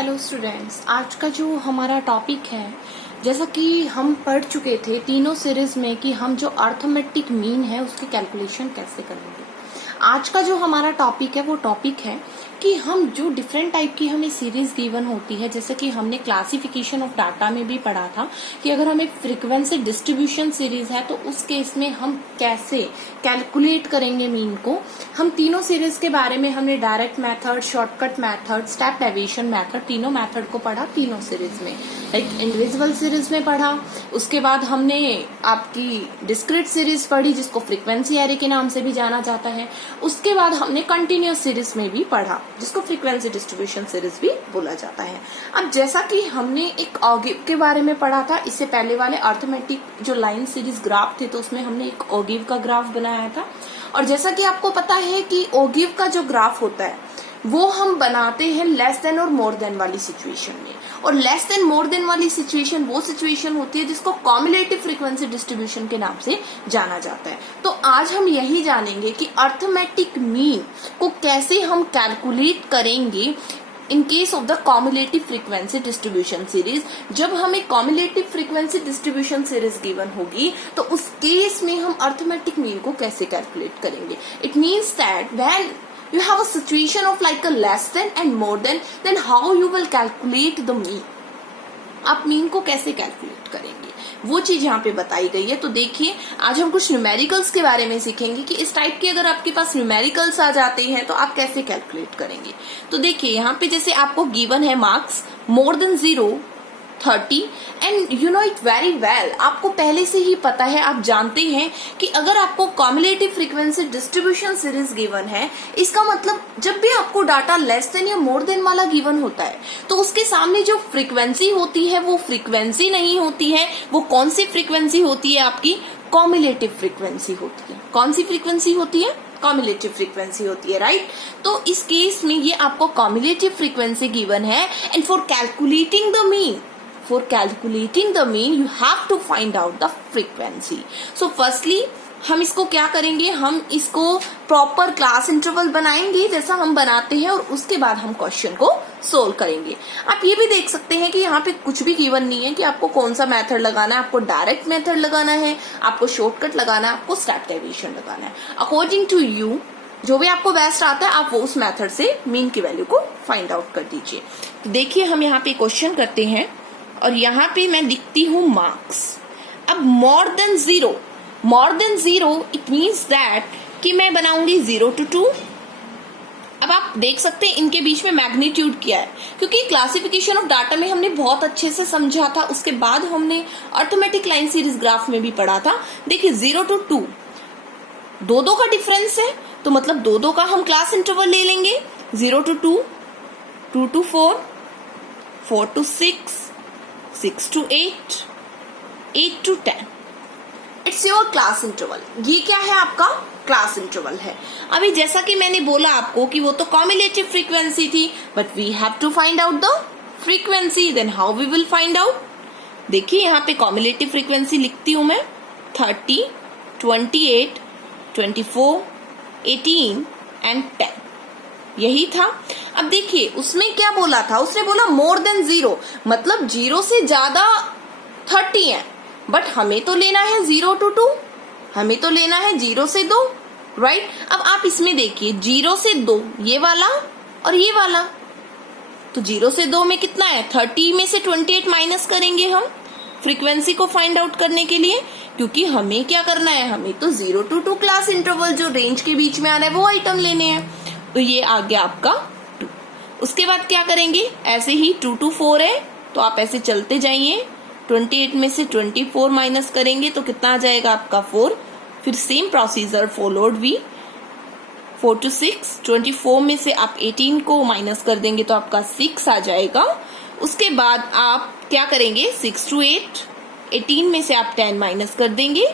Hello students, आज का जो हमारा टॉपिक है, जैसा कि हम पढ़ चुके थे तीनों सीरीज में कि हम जो अर्थमेटिक मीन है उसकी कैलकुलेशन कैसे करेंगे। आज का जो हमारा टॉपिक है वो टॉपिक है कि हम जो डिफरेंट टाइप की हमें सीरीज गिवन होती है, जैसे कि हमने क्लासिफिकेशन ऑफ डाटा में भी पढ़ा था कि अगर हमें फ्रीक्वेंसी डिस्ट्रीब्यूशन सीरीज है तो उस केस में हम कैसे कैलकुलेट करेंगे मीन को। हम तीनों सीरीज के बारे में हमने direct method, shortcut method, step deviation method, तीनों मेथड को पढ़ा तीनों सीरीज में। लाइक इंडिविजुअल सीरीज में पढ़ा, उसके बाद हमने आपकी डिस्क्रीट सीरीज पढ़ी जिसको फ्रीक्वेंसी एरे के नाम से भी जाना जाता है। उसके बाद हमने कंटिन्यूअस सीरीज में भी पढ़ा जिसको फ्रीक्वेंसी डिस्ट्रीब्यूशन सीरीज भी बोला जाता है। अब जैसा कि हमने एक ओगिव के बारे में पढ़ा था, इससे पहले वाले अर्थमेटिक जो लाइन सीरीज ग्राफ थे तो उसमें हमने एक ओगिव का ग्राफ बनाया था। और जैसा कि आपको पता है कि ओगिव का जो ग्राफ होता है वो हम बनाते हैं लेस देन और मोर देन वाली सिचुएशन में, और लेस देन मोर देन वाली सिचुएशन वो सिचुएशन होती है जिसको कॉम्युलेटिव फ्रीक्वेंसी डिस्ट्रीब्यूशन के नाम से जाना जाता है। तो आज हम यही जानेंगे कि अर्थमेटिक मीन को कैसे हम कैलकुलेट करेंगे in case of the cumulative frequency distribution series. जब हमें cumulative frequency distribution series given होगी तो उस केस में हम अर्थमेटिक मीन को कैसे कैलकुलेट करेंगे। It means that when you have a situation of like a less than and more than, then how you will calculate the mean। आप mean को कैसे कैलकुलेट करेंगे वो चीज यहाँ पे बताई गई है। तो देखिए, आज हम कुछ न्यूमेरिकल्स के बारे में सीखेंगे कि इस टाइप के अगर आपके पास न्यूमेरिकल्स आ जाते हैं तो आप कैसे कैलकुलेट करेंगे। तो देखिए, यहाँ पे जैसे आपको गिवन है marks more than 0, 30 and you know it very well. आपको पहले से ही पता है, आप जानते हैं कि अगर आपको cumulative frequency distribution series given है, इसका मतलब जब भी आपको डाटा लेस देन या मोर देन वाला गिवन होता है तो उसके सामने जो फ्रीक्वेंसी होती है वो फ्रीक्वेंसी नहीं होती है। वो कौन सी फ्रीक्वेंसी होती है? आपकी कॉम्युलेटिव फ्रीक्वेंसी होती है। कौन सी फ्रीक्वेंसी होती है? कॉम्युलेटिव फ्रीक्वेंसी होती है, राइट। तो इस केस में ये आपको कॉम्युलेटिव फ्रीक्वेंसी गिवन है and for calculating the mean you have to find out the frequency। so firstly हम इसको क्या करेंगे, हम इसको प्रॉपर क्लास इंटरवल बनाएंगे जैसा हम बनाते हैं, और उसके बाद हम क्वेश्चन को सोल्व करेंगे। आप ये भी देख सकते हैं कि यहाँ पे कुछ भी गिवन नहीं है कि आपको कौन सा मेथड लगाना है। आपको डायरेक्ट मेथड लगाना है, आपको शॉर्टकट लगाना है, आपको स्टेप डेविएशन लगाना है। अकॉर्डिंग टू यू जो भी आपको बेस्ट आता है आप वो उस मेथड से मीन की वैल्यू को फाइंड आउट कर दीजिए। तो देखिए, हम यहाँ पे क्वेश्चन करते हैं और यहाँ पे मैं लिखती हूँ मार्क्स। अब more than zero it means that कि मैं बनाऊंगी 0 to 2। अब आप देख सकते हैं इनके बीच में मैग्नीट्यूड क्या है, क्योंकि क्लासिफिकेशन ऑफ डाटा में हमने बहुत अच्छे से समझा था। उसके बाद हमने अर्थमेटिक लाइन सीरीज ग्राफ में भी पढ़ा था। देखिए 0 to 2 दो का डिफरेंस है, तो मतलब दो का हम क्लास इंटरवल ले लेंगे। 0 to 2, 2 to 4, 4 to 6, 6 to 8, 8 to 10। It's your class interval. ये क्या है? आपका क्लास इंटरवल है। अभी जैसा कि मैंने बोला आपको कि वो तो कॉम्युलेटिव फ्रीक्वेंसी थी, but we have to find out the frequency. Then how we will find out? देखिए, यहाँ पे कॉम्युलेटिव फ्रीक्वेंसी लिखती हूं मैं 30, 28, 24, 18 एंड 10। यही था। अब देखिए उसमें क्या बोला था, उसने बोला मोर देन 0, मतलब 0 से ज्यादा 30 है, बट हमें तो लेना है 0 to 2, हमें तो लेना है 0 से 2, राइट। अब आप इसमें देखिए 0 से 2 ये वाला और ये वाला, तो 0 से 2 में कितना है? 30 में से 28 माइनस करेंगे हम फ्रीक्वेंसी को फाइंड आउट करने के लिए, क्योंकि हमें क्या करना है, हमें तो 0 to 2 क्लास इंटरवल जो रेंज के बीच में आ रहा है वो आइटम लेने हैं। तो ये आ गया आपका 2। उसके बाद क्या करेंगे, ऐसे ही 2 to 4 है तो आप ऐसे चलते जाइए। 28 में से 24 माइनस करेंगे तो कितना आ जाएगा आपका 4। फिर same procedure followed we. 4 to 6, 24 में से आप 18 को माइनस कर देंगे तो आपका 6 आ जाएगा। उसके बाद आप क्या करेंगे, 6 to 8, 18 में से आप 10 माइनस कर देंगे,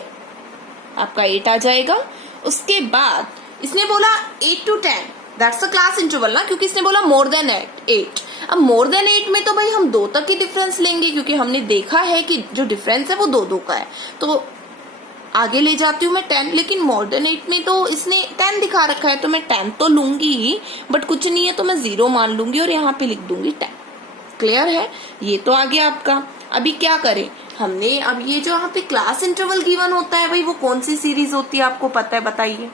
आपका 8 आ जाएगा। उसके बाद इसने बोला 8 to 10, that's the class interval ना, क्योंकि इसने बोला मोर देन 8। अब मोर देन 8 में तो भाई हम 2 तक ही डिफरेंस लेंगे, क्योंकि हमने देखा है कि जो डिफरेंस है वो 2 का है। तो आगे ले जाती हूँ मैं 10, लेकिन मोर देन 8 में तो इसने 10 दिखा रखा है तो मैं 10 तो लूंगी ही, बट कुछ नहीं है तो मैं 0 मान लूंगी और यहाँ पे लिख दूंगी 10। क्लियर है? ये तो आ गया आपका। अभी क्या करें हमने, अब ये जो यहाँ पे क्लास इंटरवल गिवन होता है भाई, वो कौन सी सीरीज होती है आपको पता है? बताइए।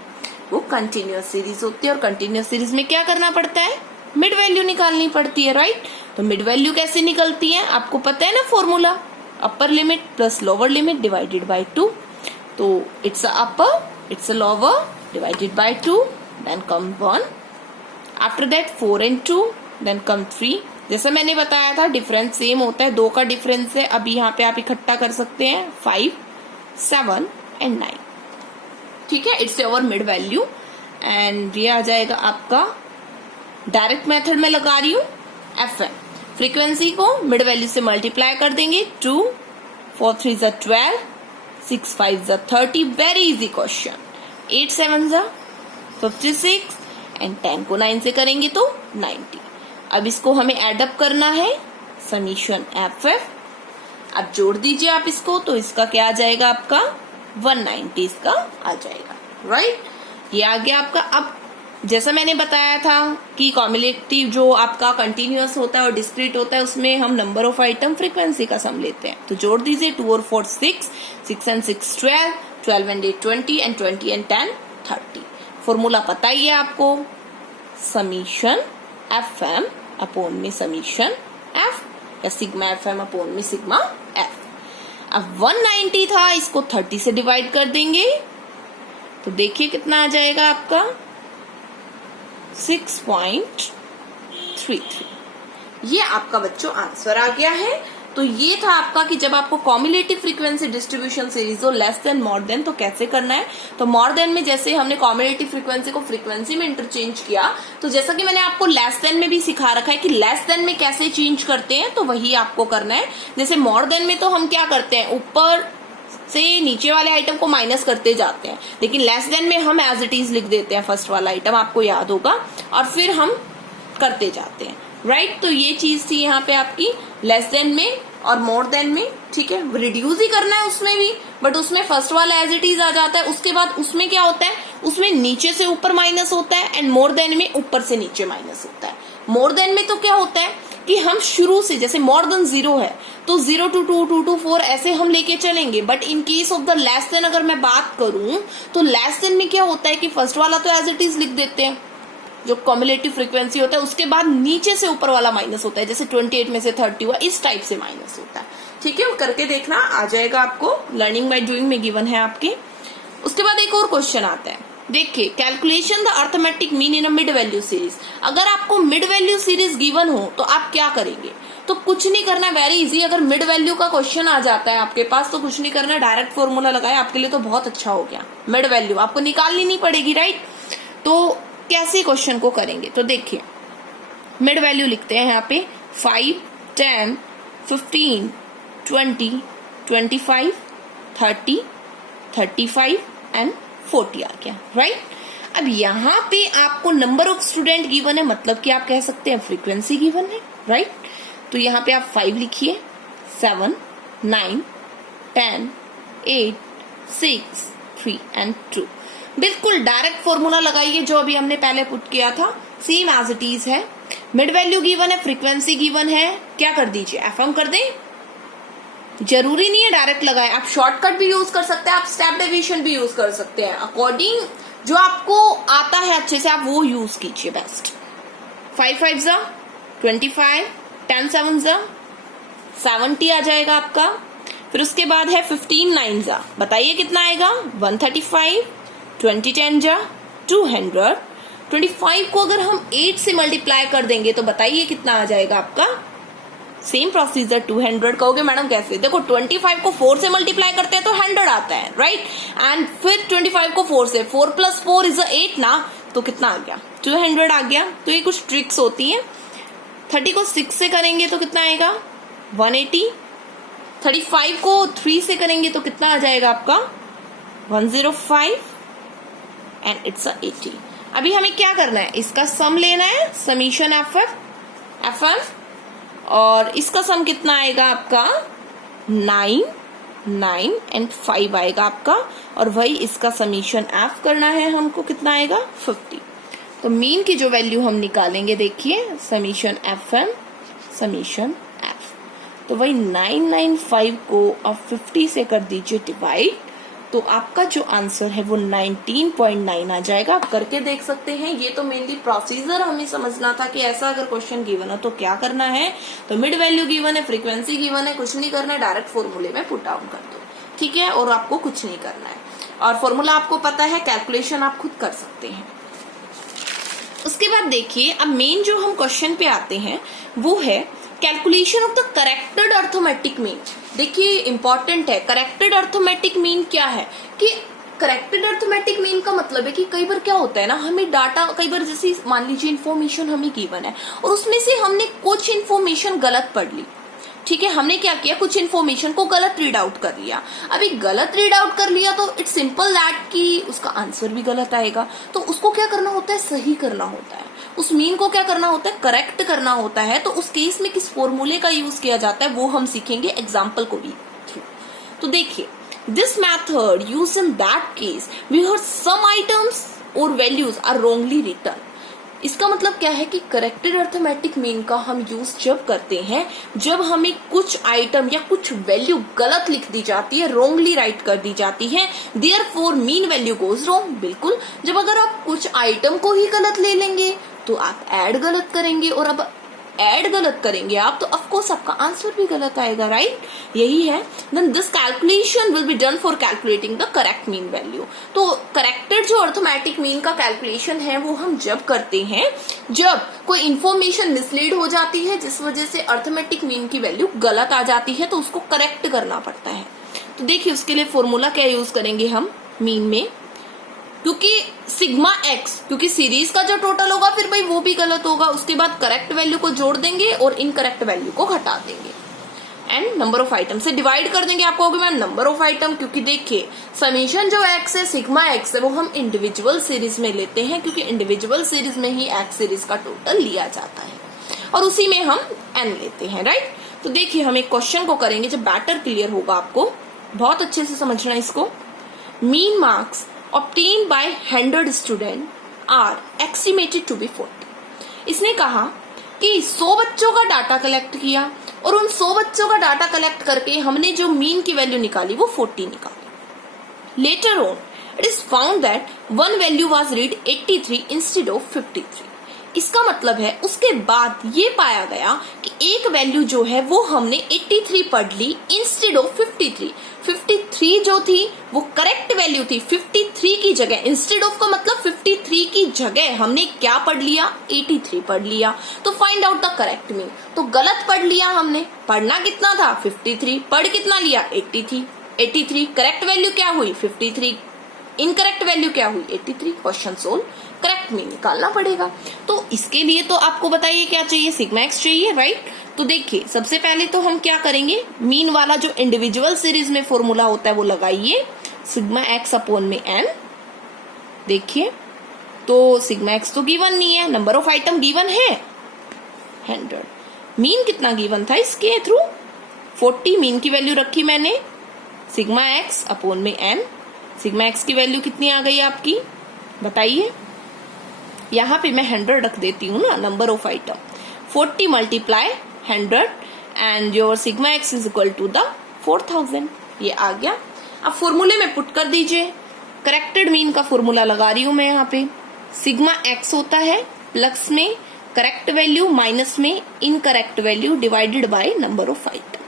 वो कंटिन्यूअस सीरीज होती है, और कंटिन्यूअस सीरीज में क्या करना पड़ता है? मिड वैल्यू निकालनी पड़ती है, राइट? तो मिड वैल्यू कैसे निकलती है आपको पता है ना formula, upper limit plus lower limit divided by 2। तो it's upper, it's lower divided by 2, then come 1, after that 4 and 2, then come 3। जैसा मैंने बताया था डिफरेंस सेम होता है, 2 का डिफरेंस है। अभी यहाँ पे आप इकट्ठा कर सकते हैं 5, 7 and 9, ठीक है? It's your mid value, and ये आ जाएगा आपका, डायरेक्ट मेथड में लगा रही हूँ, FM। फ्रीक्वेंसी को मिड वैल्यू से मल्टीप्लाई कर देंगे, 2, 4 3 ज़ा 12, 6 5 ज़ा 30, वेरी इजी क्वेश्चन। 8 7 ज़ा 56, एंड 10 को 9 से करेंगे तो 90। अब इसको हमें एडअप करना है, समीशन FF। अब जोड़ दीजिए आप इसको, तो इसका क्या आ जाएगा आपका? 190 इसका आ जाएगा, राइट? ये आ गया आपका। अब जैसा मैंने बताया था कि कॉम्युलेटिव जो आपका कंटिन्यूअस होता है और डिस्क्रीट होता है, उसमें हम नंबर ऑफ आइटम फ्रीक्वेंसी का सम लेते हैं। तो जोड़ दीजिए, 2 और 4 6, 6 and 6 12, 12 and 8 20, and 20 and 10 30। Formula पता ही है आपको, समीशन FM अपॉन में समीशन F, या सिग्मा FM अपॉन में सिग्मा F। अब 190 था, इसको 30 से डिवाइड कर देंगे, तो देखिए कितना आ जाएगा आपका, 6.33। ये आपका बच्चों आंसर आ गया है। तो ये था आपका कि जब आपको कॉम्युलेटिव फ्रीक्वेंसी डिस्ट्रीब्यूशन सीरीज हो लेस देन मोर देन, तो कैसे करना है। तो मोर देन में जैसे हमने कॉम्युलेटिव फ्रीक्वेंसी को फ्रीक्वेंसी में इंटरचेंज किया, तो जैसा कि मैंने आपको लेस देन में भी सिखा रखा है कि लेस देन में कैसे चेंज करते हैं, तो वही आपको करना है। जैसे मोर देन में तो हम क्या करते हैं, ऊपर से नीचे वाले आइटम को माइनस करते जाते हैं, लेकिन लेस देन में हम एज इट इज लिख देते हैं फर्स्ट वाला आइटम, आपको याद होगा, और फिर हम करते जाते हैं, राइट? तो ये चीज थी यहाँ पे आपकी लेस देन में और मोर देन में, ठीक है? रिड्यूस ही करना है उसमें भी, बट उसमें फर्स्ट वाला एज इट इज आ जाता है। उसके बाद उसमें क्या होता है, उसमें नीचे से ऊपर माइनस होता है, एंड मोर देन में ऊपर से नीचे माइनस होता है। मोर देन में तो क्या होता है कि हम शुरू से, जैसे मोर देन 0 है तो 0 to 2, 2 to 4 ऐसे हम लेके चलेंगे, but in case of the less than अगर मैं बात करूं, तो लेस देन में क्या होता है कि फर्स्ट वाला तो एज इट इज लिख देते हैं, जो कॉम्युलेटिव फ्रीक्वेंसी होता है, उसके बाद नीचे से ऊपर वाला माइनस होता है, जैसे 28 में से 30 हुआ, इस टाइप से माइनस होता है, ठीक है? करके देखना, आ जाएगा आपको, लर्निंग बाय डूइंग में गिवन है आपके। उसके बाद एक और क्वेश्चन आता है, देखिए, calculation the arithmetic mean in a mid value series. अगर आपको मिड वैल्यू सीरीज गिवन हो तो आप क्या करेंगे? तो कुछ नहीं करना, वेरी इजी। अगर मिड वैल्यू का क्वेश्चन आ जाता है आपके पास तो कुछ नहीं करना, डायरेक्ट फॉर्मूला लगाए, आपके लिए तो बहुत अच्छा हो गया। मिड वैल्यू आपको निकालनी नहीं पड़ेगी, राइट? तो कैसे क्वेश्चन को करेंगे, तो देखिए, मिड वैल्यू लिखते हैं यहाँ पे 5, 10, 15, 20, 25, 30, 35 एंड 40 आ गया, राइट? अब यहाँ पे आपको नंबर ऑफ स्टूडेंट गिवन है, मतलब कि आप कह सकते हैं फ्रीक्वेंसी गिवन है, राइट? तो यहाँ पे आप 5 लिखिए, 7, 9, 10, 8, 6, 3 एंड 2। बिल्कुल डायरेक्ट फॉर्मूला लगाइए जो अभी हमने पहले पुट किया था, सेम एज इट इज है। मिड वैल्यू गिवन है, फ्रीक्वेंसी गिवन है, क्या कर दीजिए, FM कर दें। जरूरी नहीं है डायरेक्ट लगाए, आप शॉर्टकट भी यूज कर सकते हैं, आप स्टेप डेविएशन भी यूज कर सकते हैं, अकॉर्डिंग जो आपको आता है अच्छे से आप वो यूज कीजिए बेस्ट। 5 5 ज़ा 25, 10 7 ज़ा 70 आ जाएगा आपका। फिर उसके बाद है 15 9 ज़ा, बताइए कितना आएगा, 135, 20 10 ज़ा 200। 25 को अगर हम 8 से मल्टीप्लाई कर देंगे तो बताइए कितना आ जाएगा आपका। सेम प्रोसीजर, 200 कहोगे मैडम कैसे, देखो 25 को 4 से मल्टीप्लाई करते हैं तो 100 आता है, राइट? एंड फिर 25 को 4 से, 4 + 4 = 8 ना, तो कितना आ गया, 200 आ गया। तो ये कुछ ट्रिक्स होती हैं। 30 को 6 से करेंगे तो कितना आएगा, 180। 35 को 3 से करेंगे तो कितना आ जाएगा आपका, 105 एंड इट्स 80। अभी हमें क्या करना है, इसका सम लेना है, समीशन FM, और इसका सम कितना आएगा आपका, 9 9 एंड 5 आएगा आपका, और वही इसका समीशन F करना है हमको, कितना आएगा 50। तो मीन की जो वैल्यू हम निकालेंगे, देखिए समीशन FM समीशन एफ। तो वही 995 को अब 50 से कर दीजिए डिवाइड, तो आपका जो आंसर है वो 19.9 आ जाएगा। करके देख सकते हैं। ये तो मेनली प्रोसीजर हमें समझना था कि ऐसा अगर क्वेश्चन गिवन है तो क्या करना है। तो मिड वैल्यू गिवन है, फ्रीक्वेंसी गिवन है, कुछ नहीं करना है, डायरेक्ट फॉर्मूले में पुट डाउन कर दो, ठीक है। और आपको कुछ नहीं करना है, और फॉर्मूला आपको पता है, कैलकुलेशन आप खुद कर सकते हैं। उसके बाद देखिए, अब मेन जो हम क्वेश्चन पे आते हैं वो है calculation of the corrected arithmetic mean. देखिए इंपॉर्टेंट है, करेक्टेड अर्थमेटिक मीन क्या है कि करेक्टेड अर्थमेटिक मीन का मतलब है कि कई बार क्या होता है ना, हमें डाटा कई बार जैसे मान लीजिए इन्फॉर्मेशन हमें गिवन है और उसमें से हमने कुछ इन्फॉर्मेशन गलत पढ़ ली, ठीक है। हमने क्या किया, कुछ इन्फॉर्मेशन को गलत रीड आउट कर लिया। अभी गलत रीड आउट कर लिया तो इट्स सिंपल दैट कि उसका आंसर भी गलत आएगा। तो उसको क्या करना होता है, सही करना होता है। उस मीन को क्या करना होता है, करेक्ट करना होता है। तो उस केस में किस फॉर्मूले का यूज किया जाता है वो हम सीखेंगे एग्जाम्पल को भी थ्रू। तो देखिए, this method use in that case we हर सम आइटम्स और वैल्यूज आर रॉन्गली रिटर्न। इसका मतलब क्या है कि करेक्टेड अर्थमेटिक मीन का हम यूज जब करते हैं जब हमें कुछ आइटम या कुछ वैल्यू गलत लिख दी जाती है, रॉन्गली राइट कर दी जाती है, therefore mean value goes wrong. बिल्कुल, जब अगर आप कुछ आइटम को ही गलत ले लेंगे तो आप ऐड गलत करेंगे, और अब ऐड गलत करेंगे आप तो ऑफ कोर्स आपका आंसर भी गलत आएगा, राइट। यही है। Then this calculation will be done for calculating the correct mean value. तो करेक्टेड जो अर्थमेटिक मीन का कैलकुलेशन है वो हम जब करते हैं जब कोई इंफॉर्मेशन मिसलीड हो जाती है, जिस वजह से अर्थमेटिक मीन की वैल्यू गलत आ जाती है, तो उसको करेक्ट करना पड़ता है। तो देखिए उसके लिए फॉर्मूला क्या यूज करेंगे हम मीन में, क्योंकि सिग्मा एक्स, क्योंकि सीरीज का जो टोटल होगा फिर भाई वो भी गलत होगा। उसके बाद करेक्ट वैल्यू को जोड़ देंगे और इनकरेक्ट वैल्यू को घटा देंगे एंड नंबर ऑफ आइटम से डिवाइड कर देंगे। आपको होगा नंबर ऑफ आइटम, क्योंकि देखिए समीशन जो एक्स है, सिग्मा एक्स है, वो हम इंडिविजुअल सीरीज में लेते हैं, क्योंकि इंडिविजुअल सीरीज में ही एक्स सीरीज का टोटल लिया जाता है और उसी में हम एन लेते हैं, राइट। तो देखिए हम एक क्वेश्चन को करेंगे, जब बैटर क्लियर होगा आपको बहुत अच्छे से समझना इसको। Mean marks obtained by 100 student are estimated to be 40। इसने कहा कि 100 बच्चों का डाटा कलेक्ट किया और उन 100 बच्चों का डाटा कलेक्ट करके हमने जो मीन की वैल्यू निकाली वो 40 निकाली। Later on it is found that one value was read 83 instead of 53। इसका मतलब है उसके बाद ये पाया गया कि एक वैल्यू जो है वो हमने 83 पढ़ ली इंस्टेड ऑफ 53। 53 जो थी वो करेक्ट वैल्यू थी, 53 की जगह, इंस्टेड ऑफ का मतलब 53 की जगह हमने क्या पढ़ लिया, 83 पढ़ लिया। तो find out the correct mean. तो गलत पढ़ लिया हमने, पढ़ना कितना था 53, पढ़ कितना लिया 83। करेक्ट वैल्यू क्या हुई 53, इनकरेक्ट वैल्यू क्या हुई 83। क्वेश्चन सोल्व, करेक्ट मीन निकालना पड़ेगा। तो इसके लिए तो आपको बताइए क्या चाहिए, सिग्मा एक्स चाहिए, राइट। तो देखिए सबसे पहले तो हम क्या करेंगे, मीन वाला जो इंडिविजुअल सीरीज में फॉर्मूला होता है वो लगाइए, सिग्मा एक्स अपॉन में एन। देखिए तो सिग्मा एक्स तो गिवन नहीं है, नंबर ऑफ आइटम गिवन है 100, मीन कितना गिवन था इसके थ्रू 40, मीन की वैल्यू रखी मैंने, सिग्मा एक्स अपॉन में एन। सिग्मा एक्स की वैल्यू कितनी आ गई आपकी बताइए, यहाँ पे मैं 100 रख देती हूँ ना, number of item 40 multiply 100 and your sigma x is equal to the 4000। ये आ गया। अब फॉर्मूले में पुट कर दीजिए, करेक्टेड मीन का फॉर्मूला लगा रही हूं मैं यहाँ पे। सिग्मा एक्स होता है प्लस में करेक्ट वैल्यू माइनस में incorrect value divided by number of item,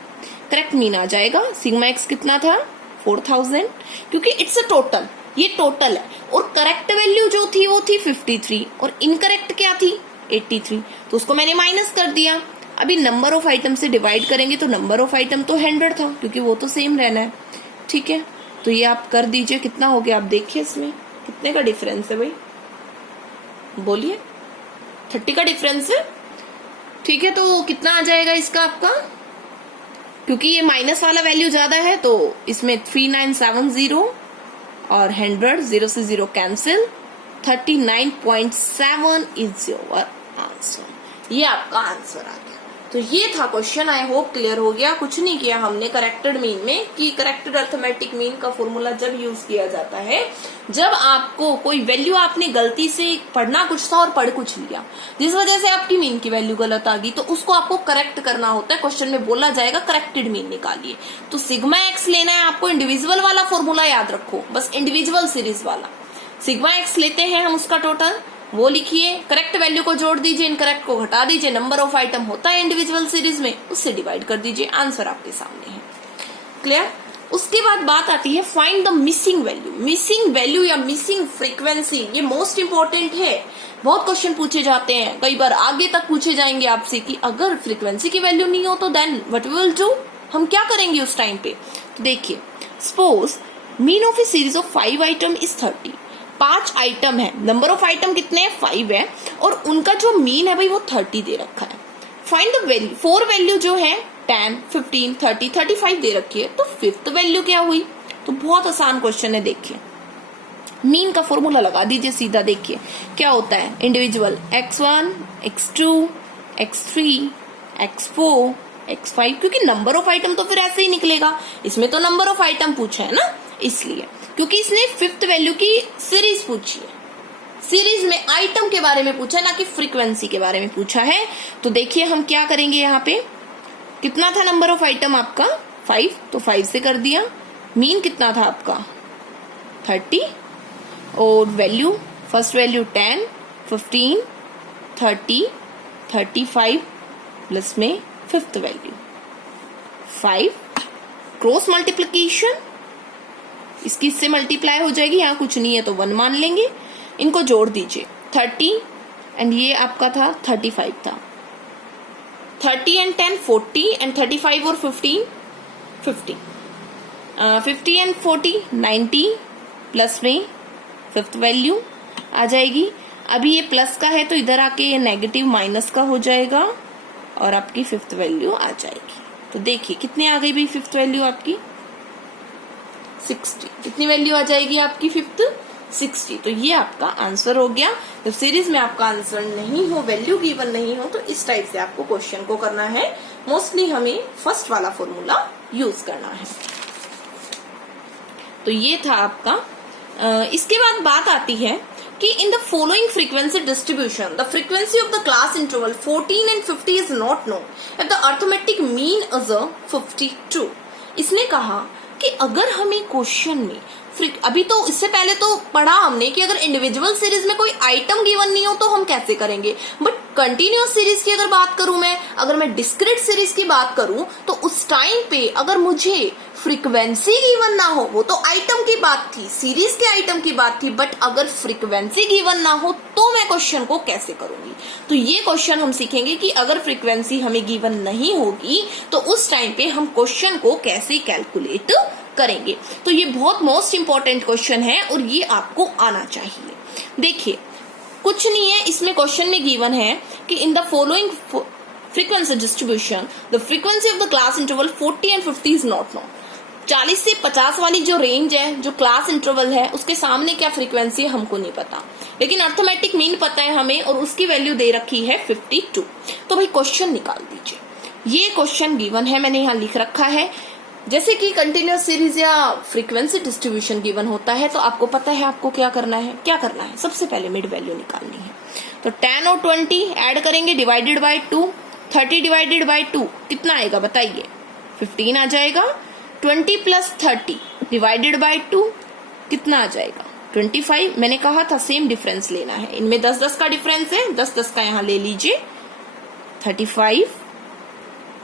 correct mean आ जाएगा। सिग्मा एक्स कितना था 4000, क्योंकि इट्स अ टोटल, ये टोटल है और करेक्ट वैल्यू जो थी वो थी 53 और इनकरेक्ट क्या थी 83, तो उसको मैंने माइनस कर दिया। अभी नंबर ऑफ आइटम से डिवाइड करेंगे तो नंबर ऑफ आइटम तो 100 था, क्योंकि वो तो सेम रहना है, ठीक है। तो ये आप कर दीजिए, कितना हो गया आप देखिए इसमें कितने का डिफरेंस है भाई, बोलिए 30 का डिफरेंस है, ठीक है। तो कितना आ जाएगा इसका आपका, क्योंकि ये माइनस वाला वैल्यू ज्यादा है तो इसमें 3970 और 100 0 से 0 कैंसिल, 39.7 इज योर आंसर। ये आपका आंसर आ गया। तो ये था क्वेश्चन, आई होप क्लियर हो गया। कुछ नहीं किया हमने करेक्टेड मीन में, कि करेक्टेड अर्थमेटिक मीन का फॉर्मूला जब यूज किया जाता है जब आपको कोई वैल्यू आपने गलती से पढ़ना कुछ था और पढ़ कुछ लिया, जिस वजह से आपकी मीन की वैल्यू गलत आ गई, तो उसको आपको करेक्ट करना होता है। क्वेश्चन में बोला जाएगा करेक्टेड मीन निकालिए। तो सिग्मा एक्स लेना है आपको, इंडिविजुअल वाला फॉर्मूला याद रखो, बस इंडिविजुअल सीरीज वाला। सिग्मा एक्स लेते हैं हम, उसका टोटल वो लिखिए, करेक्ट वैल्यू को जोड़ दीजिए, इनकरेक्ट को घटा दीजिए, नंबर ऑफ आइटम होता है इंडिविजुअल सीरीज में, उससे डिवाइड कर दीजिए, आंसर आपके सामने है। क्लियर? उसके बाद बात आती है find the missing value. Missing value या मिसिंग फ्रीक्वेंसी, ये मोस्ट इंपॉर्टेंट है। बहुत क्वेश्चन पूछे जाते हैं, कई बार आगे तक पूछे जाएंगे आपसे कि अगर फ्रीक्वेंसी की वैल्यू नहीं हो तो then what we will do, हम क्या करेंगे उस टाइम पे। तो देखिए, suppose mean of a series of 5 item is 30। 5 item है, नंबर ऑफ आइटम कितने हैं 5 है, और उनका जो मीन है भाई वो 30 दे रखा है। फाइंड द वैल्यू, 4 वैल्यू जो है 10, 15, 30, 35 दे रखी है, तो 5th वैल्यू क्या हुई। तो बहुत आसान क्वेश्चन है, देखिए मीन का फॉर्मूला लगा दीजिए सीधा। देखिए क्या होता है, individual x1, x2, x3, x4, x5, क्योंकि नंबर ऑफ आइटम तो फिर ऐसे ही निकलेगा, इसमें तो नंबर ऑफ आइटम पूछा है ना, इसलिए क्योंकि इसने 5th वैल्यू की सीरीज पूछी है, सीरीज में आइटम के बारे में पूछा है, ना कि फ्रीक्वेंसी के बारे में पूछा है। तो देखिए हम क्या करेंगे, यहाँ पे कितना था नंबर ऑफ आइटम आपका 5, तो 5 से कर दिया। मीन कितना था आपका 30, और वैल्यू फर्स्ट वैल्यू 10, 15, 30, 35 प्लस में 5th वैल्यू 5। क्रॉस मल्टीप्लिकेशन, इसकी इससे मल्टीप्लाई हो जाएगी, यहाँ कुछ नहीं है तो 1 मान लेंगे। इनको जोड़ दीजिए 30 एंड ये आपका था 35 था, 30 एंड 10 40 एंड 35 और 15 50, 50 एंड 40 90 प्लस में 5th वैल्यू आ जाएगी। अभी ये प्लस का है तो इधर आके ये नेगेटिव माइनस का हो जाएगा और आपकी 5th वैल्यू आ जाएगी। तो देखिए कितने आ गई भाई 5th वैल्यू आपकी 60। कितनी वैल्यू आ जाएगी आपकी 5th 60। तो ये आपका आंसर हो गया। जब सीरीज में आपका आंसर नहीं हो, वैल्यू गिवन नहीं हो, तो इस टाइप से आपको क्वेश्चन को करना है। मोस्टली हमें फर्स्ट वाला फॉर्मूला यूज करना है। तो ये था आपका। इसके बाद बात आती है कि in the following frequency distribution the frequency of the class interval 14 and 50 is not known at the arithmetic mean is 52। इसने कहा कि अगर हमें क्वेश्चन में अभी तो इससे पहले तो पढ़ा हमने कि अगर इंडिविजुअल सीरीज में कोई आइटम गिवन नहीं हो तो हम कैसे करेंगे, बट कंटिन्यूअस सीरीज की अगर बात करूं मैं, अगर मैं डिस्क्रीट सीरीज की बात करूं, तो उस टाइम पे अगर मुझे फ्रीक्वेंसी गिवन ना हो, वो तो आइटम की बात थी, सीरीज के आइटम की बात थी, बट अगर फ्रीक्वेंसी गिवन ना हो तो मैं क्वेश्चन को कैसे करूंगी। तो ये क्वेश्चन हम सीखेंगे कि अगर फ्रीक्वेंसी हमें गिवन नहीं होगी तो उस टाइम पे हम क्वेश्चन को कैसे कैलकुलेट करेंगे। तो ये बहुत मोस्ट इंपॉर्टेंट क्वेश्चन है और ये आपको आना चाहिए। देखिए कुछ नहीं है, इसमें क्वेश्चन में गिवन है कि in the following frequency distribution the frequency of the class interval 40 and 50 is not known. 40 से 50 वाली जो रेंज है, जो क्लास इंटरवल है, उसके सामने क्या फ्रीक्वेंसी है हमको नहीं पता, लेकिन अर्थमेटिक मीन पता है हमें और उसकी वैल्यू दे रखी है 52। तो भाई क्वेश्चन निकाल दीजिए। ये क्वेश्चन गिवन है, मैंने यहाँ लिख रखा है। जैसे कि कंटिन्यूअस सीरीज या फ्रीक्वेंसी डिस्ट्रीब्यूशन गिवन होता है तो आपको पता है आपको क्या करना है। क्या करना है, सबसे पहले मिड वैल्यू निकालनी है। तो 10 और 20 ऐड करेंगे, डिवाइडेड बाय 2, 30 डिवाइडेड बाय 2 कितना आएगा बताइए, 15 आ जाएगा। 20 प्लस 30 डिवाइडेड बाय 2 कितना आ जाएगा, 25। मैंने कहा था सेम डिफरेंस लेना है, इनमें 10-10 का डिफरेंस है, 10-10 का यहाँ ले लीजिए। 35,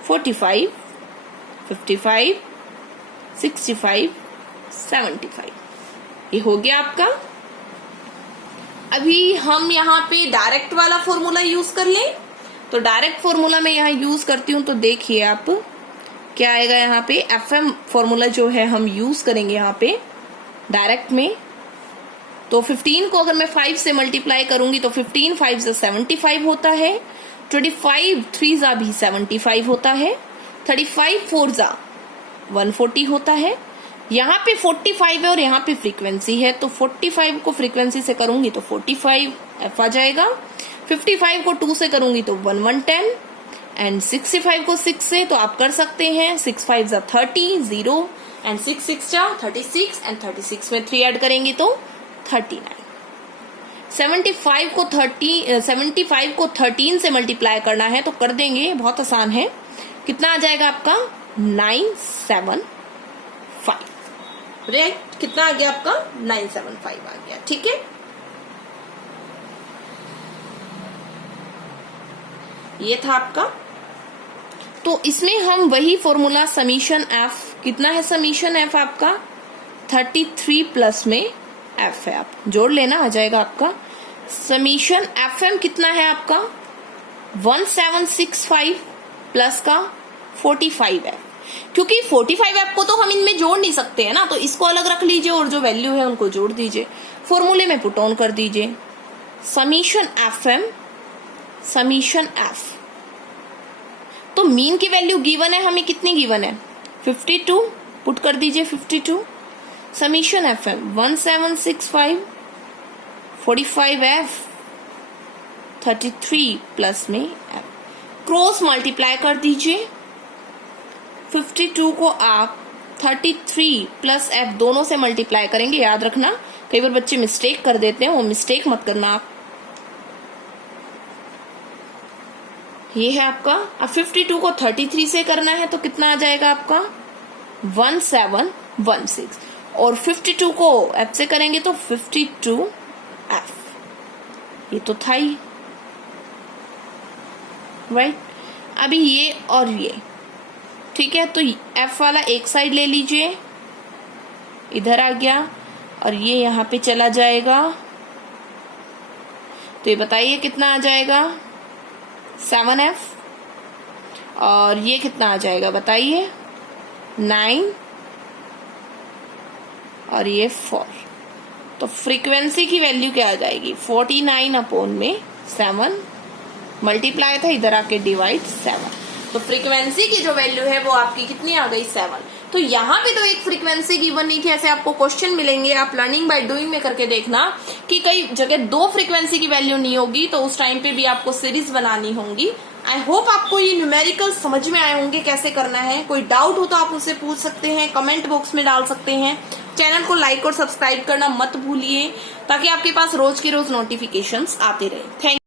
45, 55, 65, 75 ये हो गया आपका। अभी हम यहाँ पे डायरेक्ट वाला फॉर्मूला यूज कर लें। तो डायरेक्ट फॉर्मूला मैं यहाँ यूज करती हूँ, तो देखिए आप क्या आएगा यहाँ पे, एफएम फॉर्मूला जो है हम यूज करेंगे यहाँ पे डायरेक्ट में। तो 15 को अगर मैं 5 से मल्टीप्लाई करूंगी तो 15 5 से 75 होता है, 25 3 जा भी 75 होता है, 35 4 जा 140 होता है। यहाँ पे 45 है और यहाँ पे फ्रीक्वेंसी है, तो 45 को फ्रीक्वेंसी से करूंगी तो 45 एफ आ जाएगा। 55 को 2 से करूंगी तो 1110 एंड 65 को 6 से तो आप कर सकते हैं 6 5 जा 30 0 एंड 6 6 जा 36 एंड 36 में 3 ऐड करेंगे तो 39। 75 को 13 से मल्टीप्लाई करना है तो कर देंगे, बहुत आसान है। कितना आ जाएगा आपका 975, राइट। कितना आ गया आपका 975 आ गया, ठीक है। ये था आपका। तो इसमें हम वही फॉर्मूला समीशन एफ, कितना है समीशन एफ आपका 33 प्लस में एफ है, आप जोड़ लेना, आ जाएगा आपका समीशन एफ एम कितना है आपका 1765 प्लस का 45 है। क्योंकि 45 एफ को तो हम इनमें जोड़ नहीं सकते हैं ना, तो इसको अलग रख लीजिए और जो वैल्यू है उनको जोड़ दीजिए, फॉर्मूले में पुट ऑन कर दीजिए। Summation f m summation f, तो मीन की वैल्यू गिवन है, हमें कितनी गिवन है 52, पुट कर दीजिए 52। Summation f m 1765 45 f 33 plus में एफ, क्रॉस मल्टीप्लाई कर दीजिए। 52 को आप 33 प्लस एफ दोनों से मल्टीप्लाई करेंगे, याद रखना कई बार बच्चे मिस्टेक कर देते हैं, वो मिस्टेक मत करना आप। ये है आपका। अब 52 को 33 से करना है तो कितना आ जाएगा आपका 1716, और 52 को एफ से करेंगे तो 52 एफ, ये तो था ही, राइट। अभी ये और ये, ठीक है, तो एफ वाला एक साइड ले लीजिए, इधर आ गया, और ये यहां पे चला जाएगा, तो ये बताइए कितना आ जाएगा 7f, और ये कितना आ जाएगा बताइए 9, और ये 4। तो फ्रीक्वेंसी की वैल्यू क्या आ जाएगी 49/7, मल्टीप्लाई था इधर आके डिवाइड 7, तो फ्रीक्वेंसी की जो वैल्यू है वो आपकी कितनी आ गई 7। तो यहाँ पे तो एक फ्रीक्वेंसी गिवन नहीं थी, ऐसे आपको क्वेश्चन मिलेंगे, आप लर्निंग बाय डूइंग में करके देखना कि कई जगह 2 फ्रीक्वेंसी की वैल्यू नहीं होगी, तो उस टाइम पे भी आपको सीरीज बनानी होंगी। आई होप आपको ये न्यूमेरिकल समझ में आए होंगे कैसे करना है। कोई डाउट हो तो आप मुझसे पूछ सकते हैं, कमेंट बॉक्स में डाल सकते हैं। चैनल को लाइक और सब्सक्राइब करना मत भूलिए, ताकि आपके पास रोज के रोज नोटिफिकेशंस आते रहे। थैंक